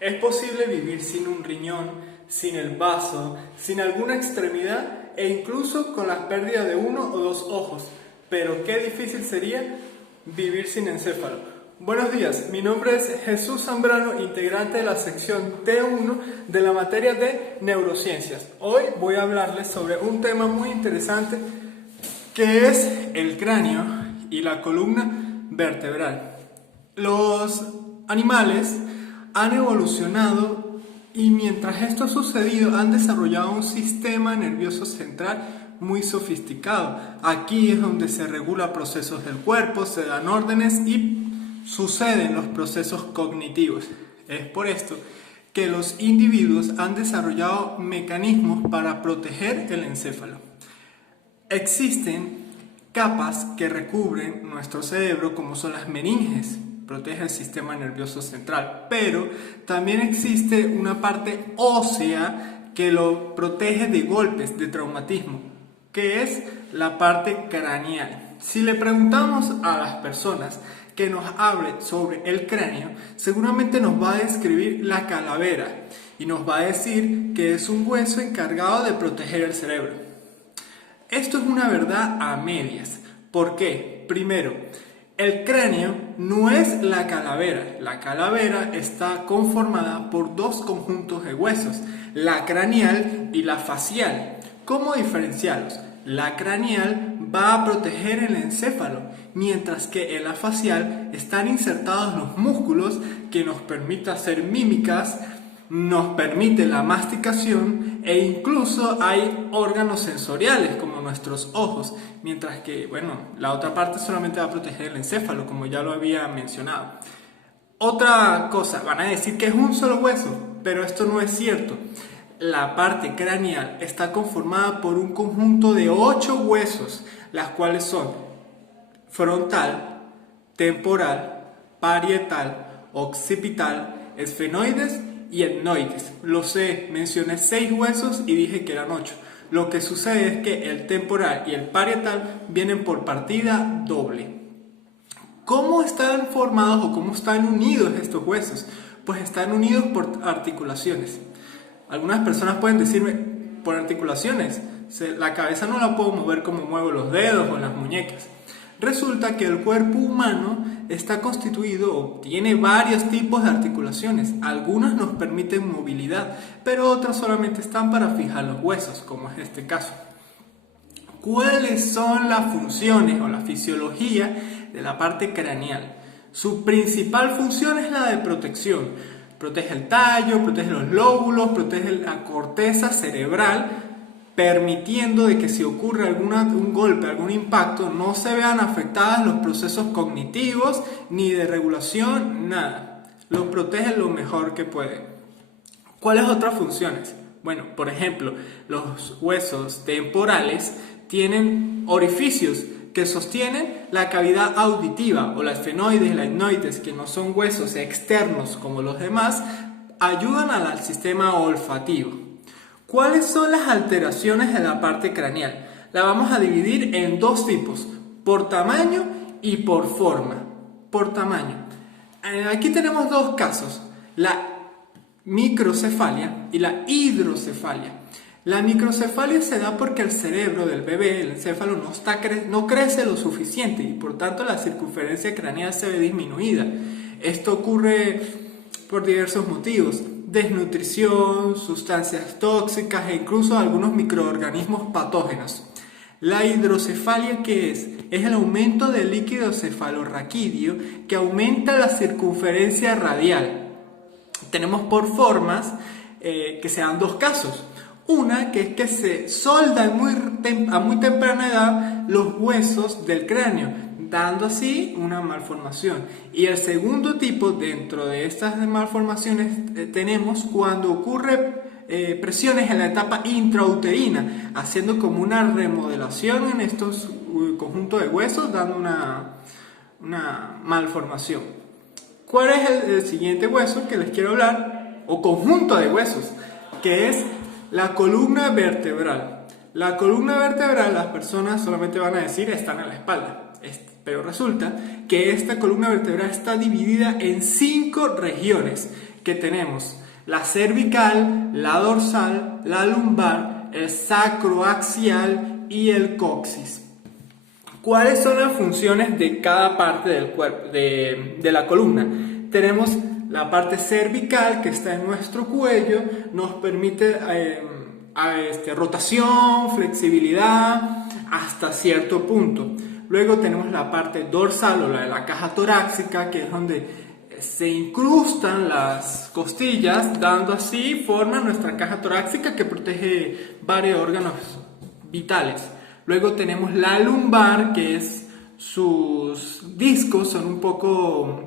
Es posible vivir sin un riñón, sin el vaso, sin alguna extremidad e incluso con la pérdida de uno o dos ojos. Pero qué difícil sería vivir sin encéfalo. Buenos días, mi nombre es Jesús Zambrano, integrante de la sección T1 de la materia de neurociencias. Hoy voy a hablarles sobre un tema muy interesante que es el cráneo y la columna vertebral. Los animales han evolucionado y mientras esto ha sucedido han desarrollado un sistema nervioso central muy sofisticado. Aquí es donde se regula procesos del cuerpo, se dan órdenes y suceden los procesos cognitivos. Es por esto que los individuos han desarrollado mecanismos para proteger el encéfalo. Existen capas que recubren nuestro cerebro como son las meninges, protege el sistema nervioso central, pero también existe una parte ósea que lo protege de golpes, de traumatismo, que es la parte craneal. Si le preguntamos a las personas que nos hable sobre el cráneo, seguramente nos va a describir la calavera y nos va a decir que es un hueso encargado de proteger el cerebro. Esto es una verdad a medias. ¿Por qué? Primero, el cráneo no es la calavera. La calavera está conformada por dos conjuntos de huesos, la craneal y la facial. ¿Cómo diferenciarlos? La craneal va a proteger el encéfalo, mientras que en la facial están insertados los músculos que nos permiten hacer mímicas, nos permite la masticación e incluso hay órganos sensoriales como nuestros ojos, mientras que, la otra parte solamente va a proteger el encéfalo, como ya lo había mencionado. Otra cosa, van a decir que es un solo hueso, pero esto no es cierto. La parte craneal está conformada por un conjunto de 8 huesos, las cuales son frontal, temporal, parietal, occipital, esfenoides y etnoides. Lo sé, mencioné 6 huesos y dije que eran 8. Lo que sucede es que el temporal y el parietal vienen por partida doble. ¿Cómo están formados o cómo están unidos estos huesos? Pues están unidos por articulaciones. Algunas personas pueden decirme, por articulaciones, la cabeza no la puedo mover como muevo los dedos o las muñecas. Resulta que el cuerpo humano está constituido o tiene varios tipos de articulaciones. Algunas nos permiten movilidad, pero otras solamente están para fijar los huesos, como es este caso. ¿Cuáles son las funciones o la fisiología de la parte craneal? Su principal función es la de protección. Protege el tallo, protege los lóbulos, protege la corteza cerebral, permitiendo de que si ocurre un golpe, algún impacto, no se vean afectados los procesos cognitivos ni de regulación, nada. Los protege lo mejor que puede. ¿Cuáles otras funciones? Bueno, por ejemplo, los huesos temporales tienen orificios que sostienen la cavidad auditiva, o la esfenoides y la etnoides, que no son huesos externos como los demás, ayudan al sistema olfativo. ¿Cuáles son las alteraciones de la parte craneal? La vamos a dividir en dos tipos, por tamaño y por forma. Por tamaño. Aquí tenemos dos casos, la microcefalia y la hidrocefalia. La microcefalia se da porque el cerebro del bebé, el encéfalo, no crece lo suficiente y por tanto la circunferencia craneal se ve disminuida. Esto ocurre por diversos motivos: desnutrición, sustancias tóxicas e incluso algunos microorganismos patógenos. La hidrocefalia, ¿qué es? Es el aumento del líquido cefalorraquídeo que aumenta la circunferencia radial. Tenemos por formas que se dan dos casos. Una que es que se soldan a muy temprana edad los huesos del cráneo, dando así una malformación. Y el segundo tipo, dentro de estas malformaciones, tenemos cuando ocurre presiones en la etapa intrauterina, haciendo como una remodelación en estos conjuntos de huesos, dando una malformación. ¿Cuál es el siguiente hueso que les quiero hablar? O conjunto de huesos, que es la columna vertebral. La columna vertebral, las personas solamente van a decir están en la espalda. Pero resulta que esta columna vertebral está dividida en 5 regiones, que tenemos la cervical, la dorsal, la lumbar, el sacroaxial y el coxis. ¿Cuáles son las funciones de cada parte del cuerpo, de la columna? Tenemos la parte cervical, que está en nuestro cuello, nos permite rotación, flexibilidad hasta cierto punto. Luego tenemos la parte dorsal o la de la caja torácica, que es donde se incrustan las costillas, dando así forma a nuestra caja torácica que protege varios órganos vitales. Luego tenemos la lumbar, que es sus discos son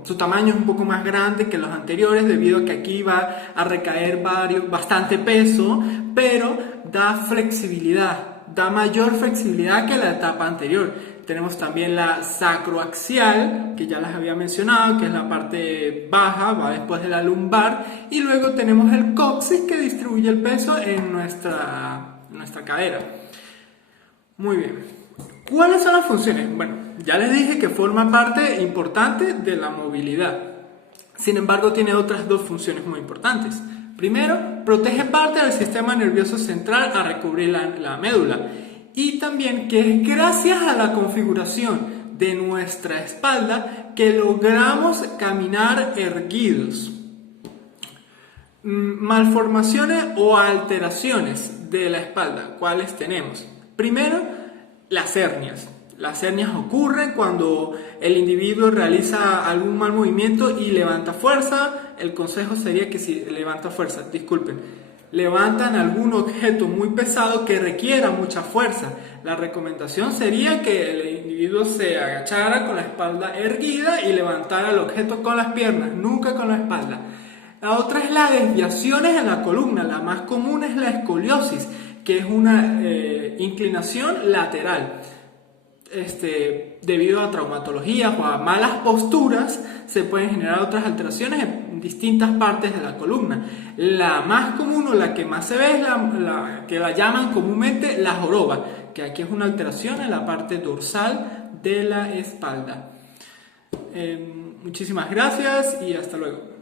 su tamaño es un poco más grande que los anteriores, debido a que aquí va a recaer bastante peso, pero da flexibilidad, da mayor flexibilidad que la etapa anterior. Tenemos también la sacroaxial, que ya las había mencionado, que es la parte baja, va después de la lumbar, y luego tenemos el coxis, que distribuye el peso en nuestra cadera. Muy bien. ¿Cuáles son las funciones? Bueno, ya les dije que forma parte importante de la movilidad. Sin embargo, tiene otras 2 funciones muy importantes. Primero, protege parte del sistema nervioso central a recubrir la médula. Y también que es gracias a la configuración de nuestra espalda que logramos caminar erguidos. Malformaciones o alteraciones de la espalda, ¿cuáles tenemos? Primero, las hernias. Las hernias ocurren cuando el individuo realiza algún mal movimiento y levanta fuerza. El consejo sería que si levantan algún objeto muy pesado que requiera mucha fuerza. La recomendación sería que el individuo se agachara con la espalda erguida y levantara el objeto con las piernas, nunca con la espalda. La otra es las desviaciones en la columna. La más común es la escoliosis, que es una inclinación lateral. Debido a traumatologías o a malas posturas, se pueden generar otras alteraciones en distintas partes de la columna. La más común o la que más se ve es la que la llaman comúnmente la joroba, que aquí es una alteración en la parte dorsal de la espalda. Muchísimas gracias y hasta luego.